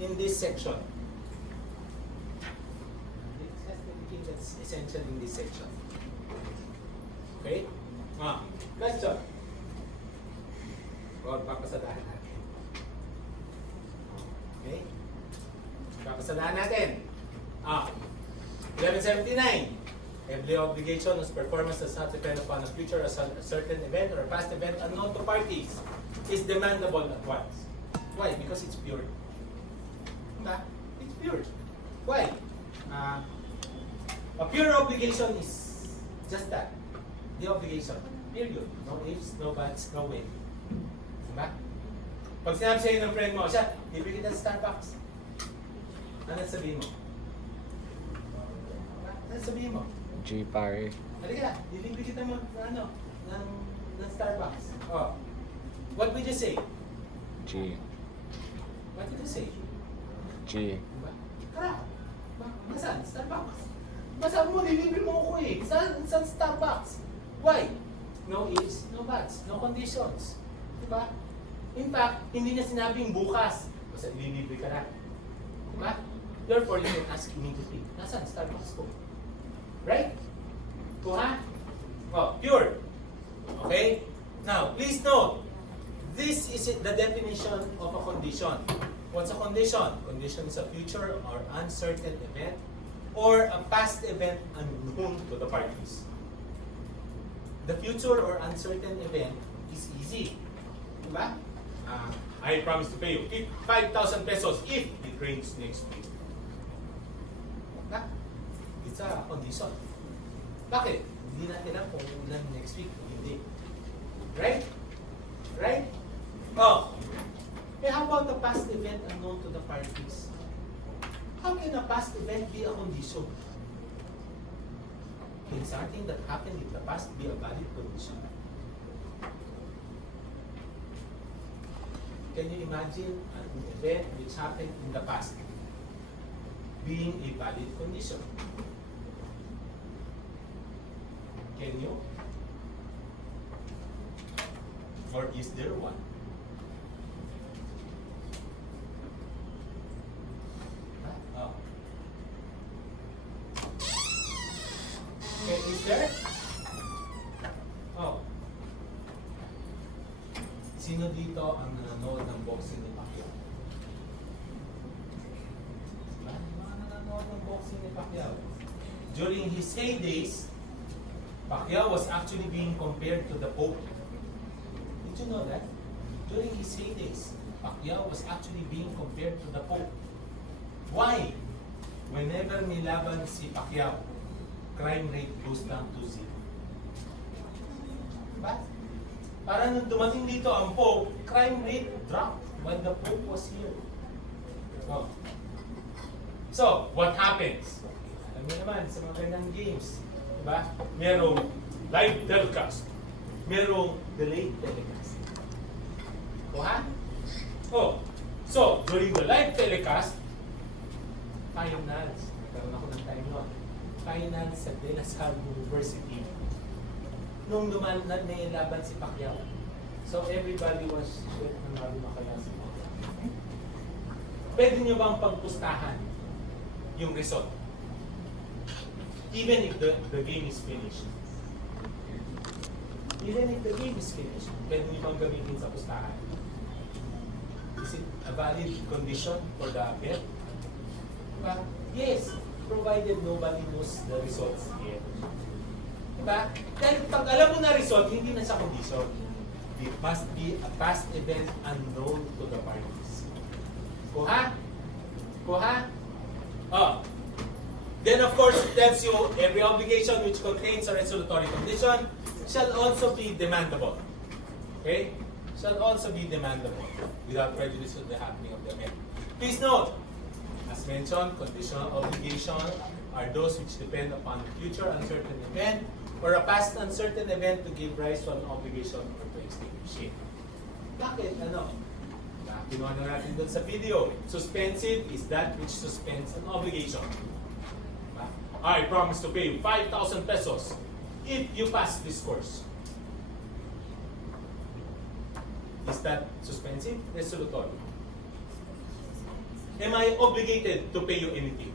in this section. That's the thing that's essential in this section. Okay? Question. O, papasadahan natin. Okay? Papasadahan natin. 1179. Every obligation whose performance does not depend upon a future, a certain event, or a past event unknown to parties is demandable at once. Why? Because it's pure. Diba? It's pure. Why? A pure obligation is just that. The obligation. Period. No ifs, no buts, no when. Diba? Pag sinabi sa'yo ng friend mo, siya, ibigay kita sa Starbucks. Ano sabihin mo? Ano sabihin mo? G, pare. Halika, ilibig kita mo ng Starbucks. Oh. What would you say? G. What did you say? G. Diba? Kara, nasaan? Starbucks. Masabi mo, nilibig mo ako eh. Saan Starbucks? Why? No ifs, no buts, no conditions. Diba? In fact, hindi niya sinabing bukas. Basta ililibre ka na. Diba? Therefore, you can ask immediately, nasaan Starbucks ko? Right? Kuha? Oh, pure. Okay? Now, please note, this is the definition of a condition. What's a condition? Condition is a future or uncertain event or a past event unknown to the parties. The future or uncertain event is easy. Diba? I promise to pay you 5,000 pesos if it rains next week. Diba? It's a condition. Bakit? Hindi natin alam kung ulan next week o hindi. Right? Right? Oh. How about the past event unknown to the parties? How can a past event be a condition? Can something that happened in the past be a valid condition? Can you imagine an event which happened in the past being a valid condition? Can you? Or is there one? Oh. Okay, is there? Oh. Sino dito ang nanonood ng boxing ni Pacquiao? Mga nanonood ng boxing ni Pacquiao. During his heydays, Pacquiao was actually being compared to the Pope. Did you know that? During his heydays, Pacquiao was actually being compared to the Pope. Why? Whenever nilaban si Pacquiao, crime rate goes down to 0. Diba? Para nung dumating dito ang Pope, crime rate dropped when the Pope was here. Oh. So, what happens? Alam niyo naman, sa mga ganang games, diba? Merong live telecast. Merong delayed telecast. Kuha? Oh. So, during the live telecast, finals. Nagkaroon ako ng time noon. Finals sa De La Salle University. Nung nailaban si Pacquiao. So, everybody was, shit, nanalo na kaya si Pacquiao. Pwede nyo bang pagpustahan yung result? Even if the game is finished. Even if the game is finished, pwede nyo bang gamitin sa pustahan? Is it a valid condition for the bet? Diba? Yes, provided nobody knows the results yet. Diba? Dahil pag alam mo na result, hindi na siya condition. It must be a past event unknown to the parties. Kuha? Kuha? Oh. Then of course, it tells you every obligation which contains a resolutory condition shall also be demandable. Okay? Shall also be demandable without prejudice to the happening of the event. Please note, as mentioned, conditional obligations are those which depend upon a future uncertain event or a past uncertain event to give rise to an obligation or to extinguish it. Bakit? Ano? Kinuha na natin doon sa video. Suspensive is that which suspends an obligation. I promise to pay you 5,000 pesos if you pass this course. Is that suspensive? Resolutory. am I obligated to pay you anything?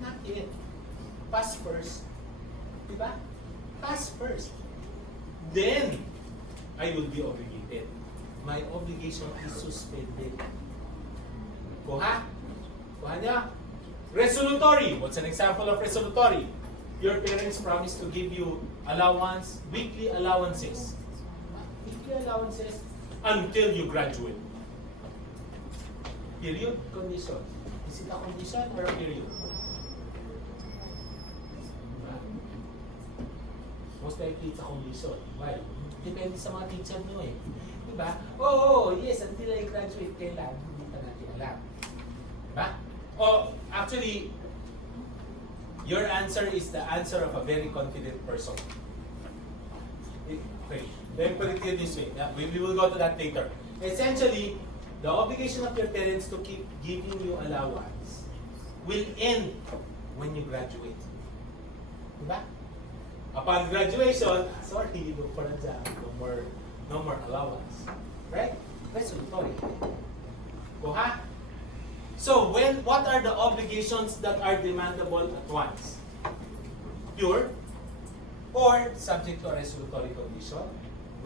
Not yet. Pass first. Diba? Pass first. Then, I will be obligated. My obligation is suspended. Kuha? Kuha niya? Resolutory. What's an example of resolutory? Your parents promise to give you allowance, weekly allowances. Weekly allowances until you graduate. Period, condition. Is it a condition or a period? Most likely it's a condition. Why? Depende sa mga teacher nyo eh. Diba? Oh, yes, until I graduate, kailan? Hindi pa natin alam. Diba? Oh, actually, your answer is the answer of a very confident person. Okay, let me put it this way. Yeah, we will go to that later. Essentially, the obligation of your parents to keep giving you allowance will end when you graduate. Diba? Upon graduation, sorry, look for a job. No more allowance. Right? Resolutory. Kuha? So, what are the obligations that are demandable at once? Pure or subject to a resolutory condition,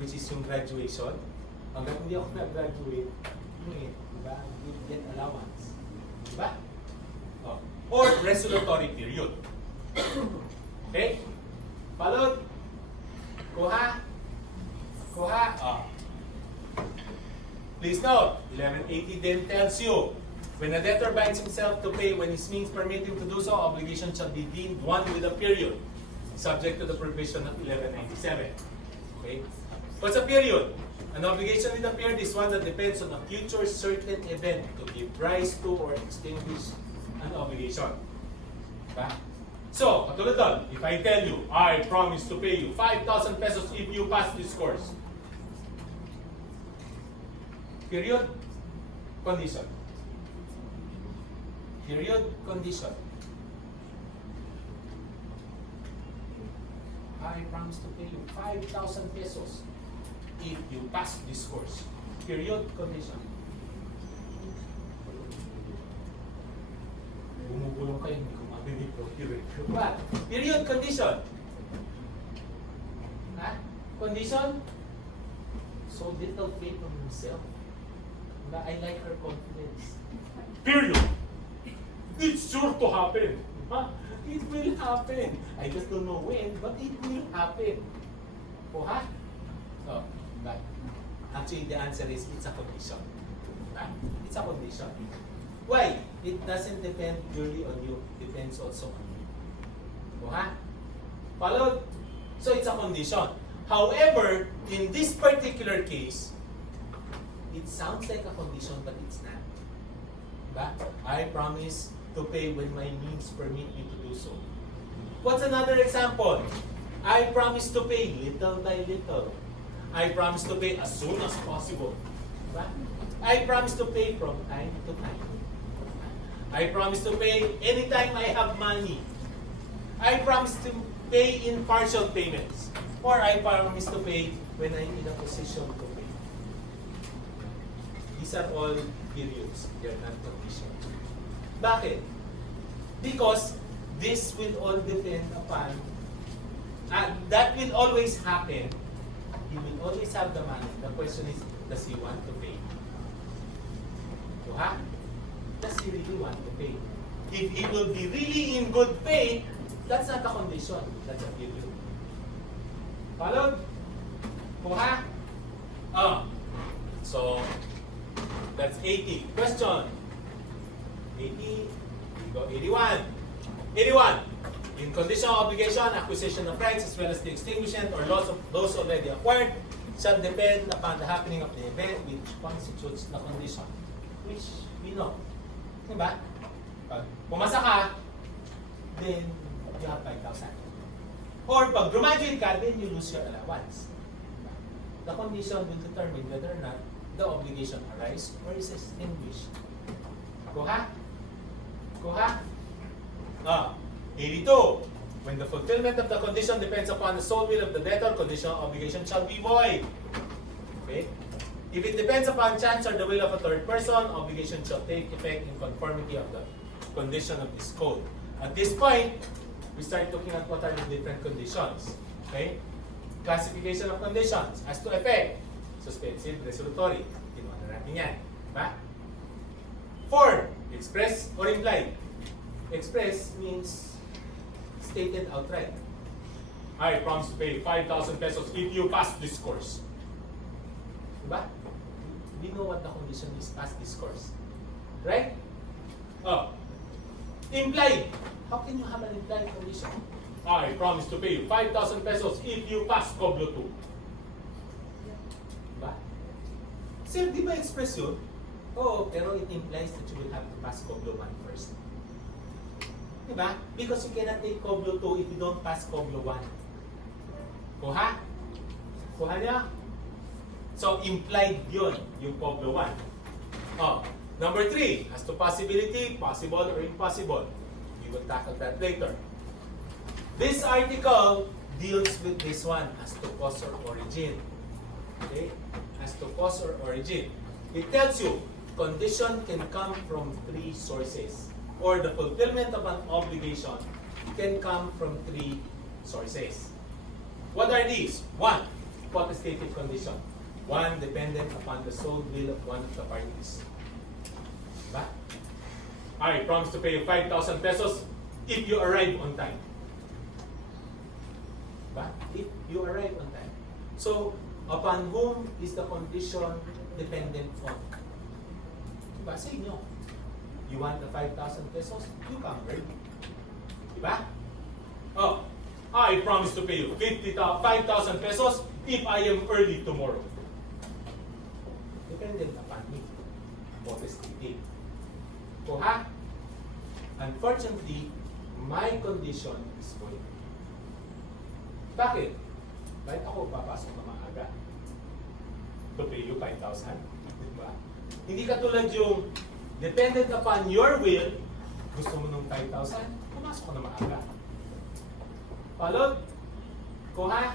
which is yung graduation. Hanggang hindi ako nag-graduate, diba? You get allowance. Diba? Oh. Or resolutory period. Okay? Followed? Kuha? Kuha? Oh. Please note, 1180 then tells you, when a debtor binds himself to pay when his means permit him to do so, obligation shall be deemed one with a period, subject to the provision of 1197. Okay? What's a period? An obligation with a period is one that depends on a future certain event to give rise to or extinguish an obligation. Okay? So, katulad doon, if I tell you, I promise to pay you 5,000 pesos if you pass this course. Period, condition. Period, condition. I promise to pay you 5,000 pesos if you pass this course. Period, condition. Bumubulong kayo, hindi ko mabinig ko. What? Period, condition. Ha? Condition? So little faith on himself. I like her confidence. Period. It's sure to happen. Huh? It will happen. I just don't know when, but it will happen. Oh, ha? Oh, but actually the answer is it's a condition. Huh? It's a condition. Why? It doesn't depend purely on you. Depends also on you. Oh, ha? Followed? So it's a condition. However, in this particular case, it sounds like a condition, but it's not. Diba? I promise to pay when my means permit me to do so. What's another example? I promise to pay little by little. I promise to pay as soon as possible. Diba? I promise to pay from time to time. I promise to pay anytime I have money. I promise to pay in partial payments. Or I promise to pay when I'm in a position to pay. These are all periods. They're not conditions. Bakit? Because this will all depend upon, that will always happen. He will always have the money. The question is, does he want to pay? So, does he really want to pay? If he will be really in good faith, that's not a condition. That's a period. Followed? Kuha? So, that's 80. Question. 80. We go 81. 81. In conditional obligation, acquisition of rights as well as the extinguishment or loss of those already acquired shall depend upon the happening of the event which constitutes the condition. Which we know. Diba? Pag pumasa ka, then you have 5,000. Or pag graduate ka, then you lose your allowance. The condition will determine whether or not the obligation arises or is extinguished. Kuha? Kuha? 82. When the fulfillment of the condition depends upon the sole will of the debtor, conditional obligation shall be void. Okay? If it depends upon chance or the will of a third person, obligation shall take effect in conformity of the condition of this code. At this point, we start looking at what are the different conditions. Okay? Classification of conditions as to effect. Suspensive, resolutory. Kinuha na natin yan. Diba? Form, express or implied. Express means stated outright. I promise to pay 5,000 pesos if you pass this course. Diba? We know what the condition is, pass this course. Right? Oh. Implied. How can you have an implied condition? I promise to pay you 5,000 pesos if you pass Coblaw 2. Diba? Sir, di ba express yun? Oo, pero it implies that you will have to pass Coblaw 1 first. Diba? Because you cannot take Coblaw 2 if you don't pass Coblaw 1. Kuha? Kuha niya? So, implied yun, yung Coblaw 1. Oh, number 3, as to possibility, possible or impossible. We will tackle that later. This article deals with this one, as to cause or origin. Okay? As to cause or origin. It tells you, condition can come from 3 sources. Or the fulfillment of an obligation can come from 3 sources. What are these? 1, potestative condition. 1 dependent upon the sole will of one of the parties. Diba? I promise to pay you 5,000 pesos if you arrive on time. Diba? If you arrive on time. So, upon whom is the condition dependent on? Diba? Sa inyo. You want the 5,000 pesos? You come early. Diba? Oh, I promise to pay you 5,000 pesos if I am early tomorrow. Dependent upon me. Potestative. Kuha? Unfortunately, my condition is void. Bakit? Bakit ako papasok na maaga? To pay you 5,000? Diba? Hindi katulad yung dependent upon your will, gusto mo nung 5,000, pumasok ka na maaga. Followed? Kuha?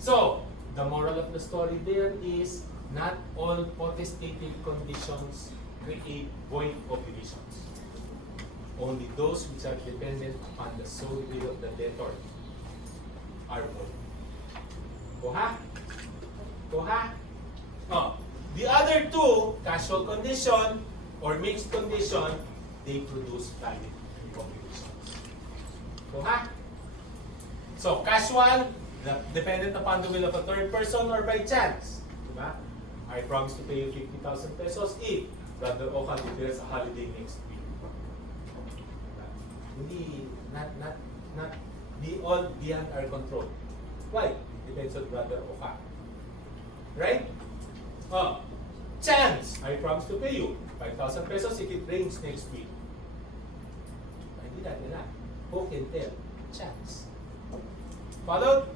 So, the moral of the story there is not all potestative conditions create void obligations. Only those which are dependent upon the sole will of the debtor are void. Kuha? Kuha? Oh, the other 2, casual condition or mixed condition, they produce valid obligations. Kuha? So, casual, dependent upon the will of a third person or by chance. Diba? I promise to pay you 50,000 pesos if Brother Oka declares a holiday next week. Diba? Hindi, not be all beyond our control. Why? It depends on Brother Oka. Right? Oh, chance, I promise to pay you 5,000 pesos if it rains next week. Hindi natin na. Who can tell? Chance. Followed?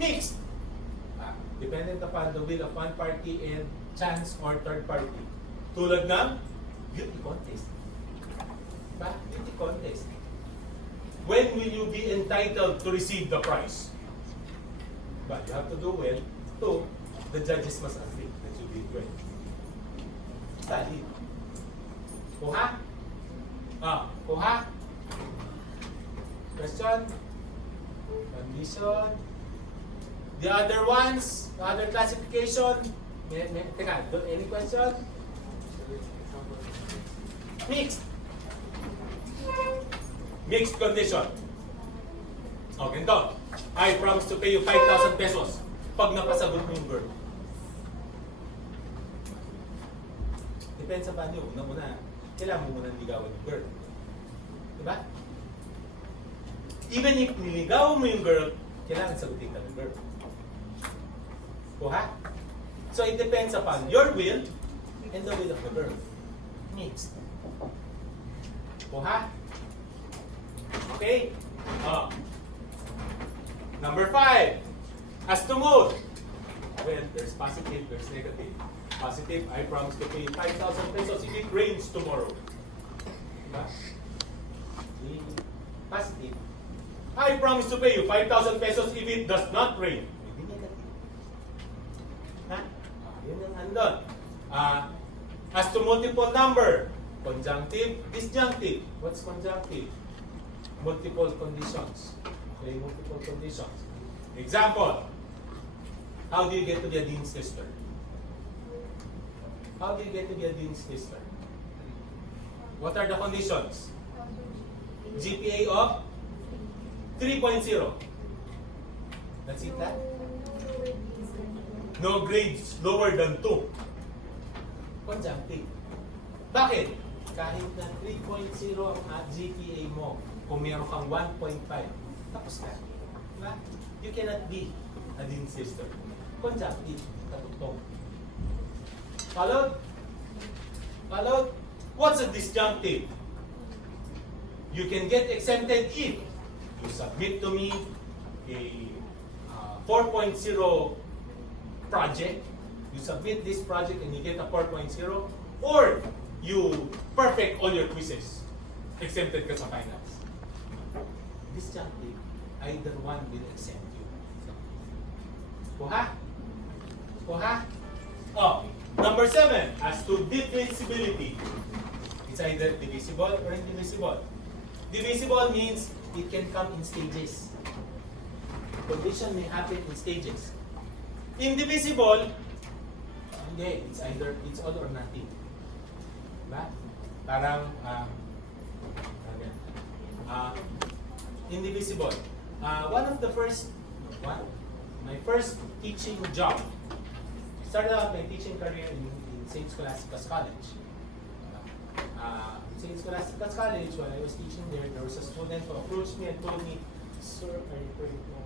Mixed. Dependent upon the will of one party and chance or third party. Tulad ng beauty contest. Diba? Beauty contest. When will you be entitled to receive the prize? But you have to do well. 2, the judges must agree that you did well. Valid. Kuha? Kuha? Question? Condition? The other ones? The other classification? Teka, any question? Mixed. Mixed condition. O, ganito. I promise to pay you 5,000 pesos pag napasagot mo yung girl. Depends sa paano. Una-una, kailangan mo muna ligawan yung girl. Diba? Even if niligawan mo yung girl, kailangan sagutin ka ng girl. Kuha? So it depends upon your will and the will of the girl. Mixed. Kuha? Okay? Number 5. As to mood. Well, there's positive, there's negative. Positive, I promise to pay 5,000 pesos if it rains tomorrow. Diba? Positive. I promise to pay you 5,000 pesos if it does not rain. Hindi negative. Ha? nandun. As to multiple number, conjunctive, disjunctive. What's conjunctive? Multiple conditions. Okay, multiple conditions. Example, how do you get to be a dean's sister? How do you get to be a dean's sister? What are the conditions? GPA of 3.0. That's it, that? No grades lower than 2. Conjunctive. Bakit? Kahit na 3.0 ang GPA mo, kung meron kang 1.5, tapos ka. Diba? You cannot be a dean's sister. Conjunctive. Katutong. Followed? Followed? What's a disjunctive? You can get exempted if you submit to me a 4.0 project, you submit this project and you get a 4.0, or you perfect all your quizzes, exempted ka sa finance. Disjunctive, either one will exempt you. Kuha? Kuha? Oh, number 7, as to divisibility. It's either divisible or indivisible. Divisible means it can come in stages. Condition may happen in stages. Indivisible, hindi, it's all or nothing. Diba? Parang, indivisible. My first teaching job, started out my teaching career in St. Scholastica's College. St. Scholastica's College, while I was teaching there was a student who approached me and told me, "Sir, are you praying for?"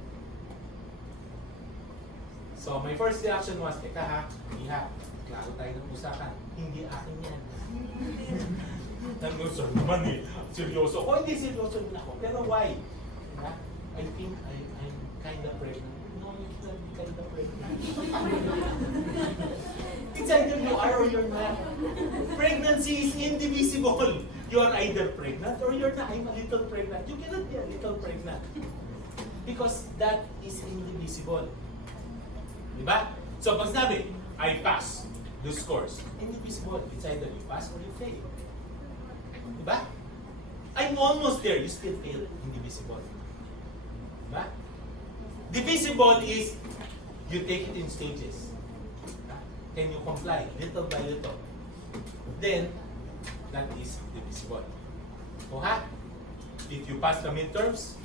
So my first reaction was, "Teka ha, iha, klaro tayo ng usapan. Hindi akin yan." Sir naman eh, seryoso. O hindi seryoso din ako, pero why? Diba? I think I'm kind of pregnant. No, you're not kind of pregnant. It's either you are or you're not. Pregnancy is indivisible. You are either pregnant or you're not. I'm a little pregnant. You cannot be a little pregnant. Because that is indivisible. Diba? So pag sinabi, I pass this course, indivisible. It's either you pass or you fail. Diba? I'm almost there. You still fail. Indivisible. Diba? Divisible is you take it in stages. Can you comply little by little? Then, that is divisible. Kuha? If you pass the midterms,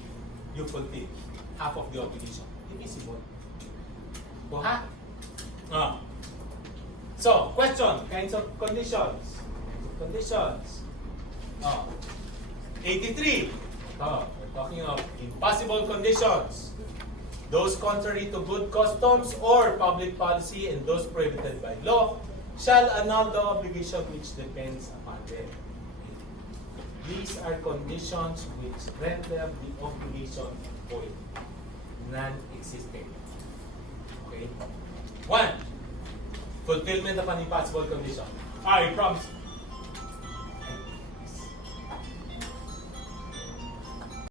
you fulfill half of the obligation. Divisible. Kuha? So, question, kinds of conditions. Conditions. 83. We're talking of impossible conditions. Those contrary to good customs or public policy and those prohibited by law shall annul the obligation which depends upon them. These are conditions which render the obligation void, non-existent. Okay? 1. Fulfillment of an impossible condition. I promise